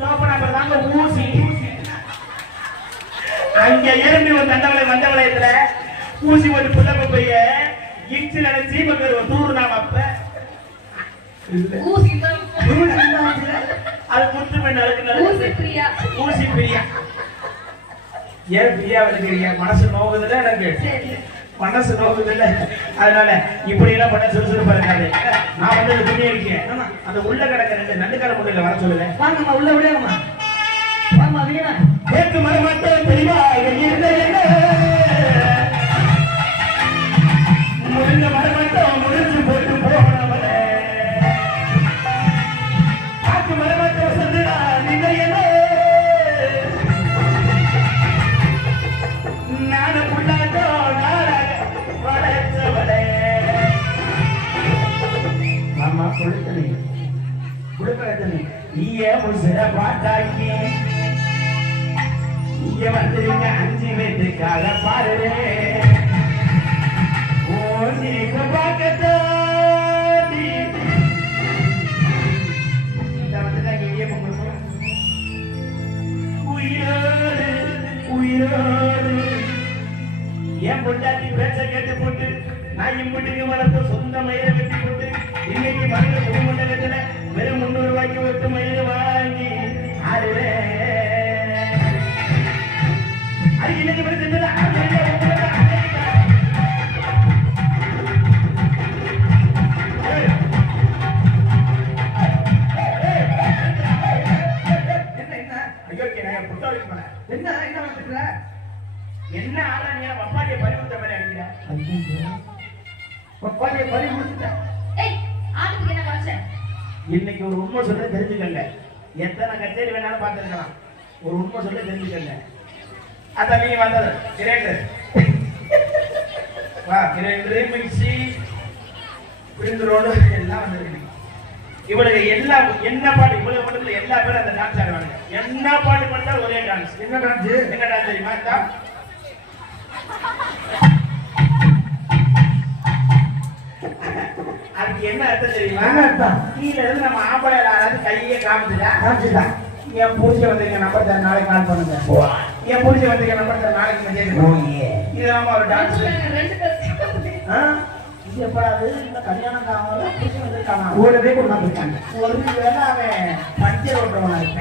Soap number தாங்க ஊசி. அங்க எறும்பி ஒரு தண்டவளை வந்தவளையத்துல ஊசி ஒரு புள்ள போய் இன்ச்சு நினைச்சி ஒரு தூரு நாம அப்ப அது முத்து பெண் ஊசி பிரியா. ஏன் பிரியா விளக்குறீங்க? மனசு நோகுதுல எனக்கு, மனசு நோகுதுல்ல. அதனால இப்படி எல்லாம் பண்ண சுறுசுறுப்பா இருக்காது. நான் வந்து துணியா இருக்கேன். அந்த உள்ள கிடக்க ரெண்டு நண்டுக்கார முறையில வர சொல்லுவேன். வாங்கம்மா உள்ள விடையாங்கம்மா. வாங்கம்மா வீணா கேட்கு மரமாட்டேன் தெரியுமா இருந்த என்ன முடிஞ்ச மரமாட்டம் முடிஞ்சு போட்டு போனவளே காக்கு மரமாட்டம் சொல்லுடா நீங்க என்ன நானு புள்ளாட்டோ நாளாக வளர்த்தவளே. ஆமா கொடுத்தனே கொடுக்கறதனே நீயே முசிற பாட்டாக்கி இங்க வந்துருங்க 5 பேத்துக்காக பாருவே ஓ பார்க்கத்தோ உயிரோடு உயிரோடு என் பொண்டாட்டி பேச்ச கேட்டு போட்டு நான் இம்புட்டுக்கு வளர்த்த சொந்த மயிரை வெட்டி போட்டு இன்னைக்கு மனித குடும்பத்துல வெறும் 300 ரூபாய்க்கு ஒட்டு மயிரை வாங்கி ஆடுவே. அது இன்னைக்கு மட்டும் செஞ்சதா என்ன ஆனா நீ அப்பாட்டிய பறி கொடுத்த மாதிரி அடிக்கிற? அப்பாட்டிய பறி கொடுத்துட்ட. இன்னைக்கு ஒரு உண்மை சொல்ல தெரிஞ்சுக்கங்க. எத்தனை கச்சேரி வேணாலும் பார்த்துருக்கலாம். ஒரு உண்மை சொல்ல தெரிஞ்சுக்கங்க. அதான் நீங்க வந்தது கிரேண்டர் வா கிரேண்டர் மிக்சி பிரிண்டரோடு எல்லாம் வந்திருக்கு. இவளுக்கு எல்லாம் என்ன பாட்டு இவ்வளவு மட்டும் எல்லா பேரும் அந்த டான்ஸ் ஆடுவாங்க. என்ன பாட்டு பண்ணா ஒரே டான்ஸ். என்ன டான்ஸ்? என்ன டான்ஸ் தெரியுமா? அதுக்கு என்ன அர்த்தம் தெரியுமா? கீழ இருந்து நம்ம ஆம்பளை யாராவது கையே காமிச்சுட்டா என் பூஜை வந்திருக்க நம்பர் தர நாளைக்கு கால் பண்ணுங்க. என் பூஜை வந்திருக்க நம்பர் தர நாளைக்கு மெசேஜ். இதெல்லாம் ஒரு டான்ஸ். இது எப்படாது இந்த கல்யாணம் காரணம் பூஜை வந்திருக்காங்க. ஒரு வேலை கொண்டாந்துருக்காங்க. ஒரு வேலை அவன் பஞ்சர் ஓட்டுறவனா இருப்பேன்.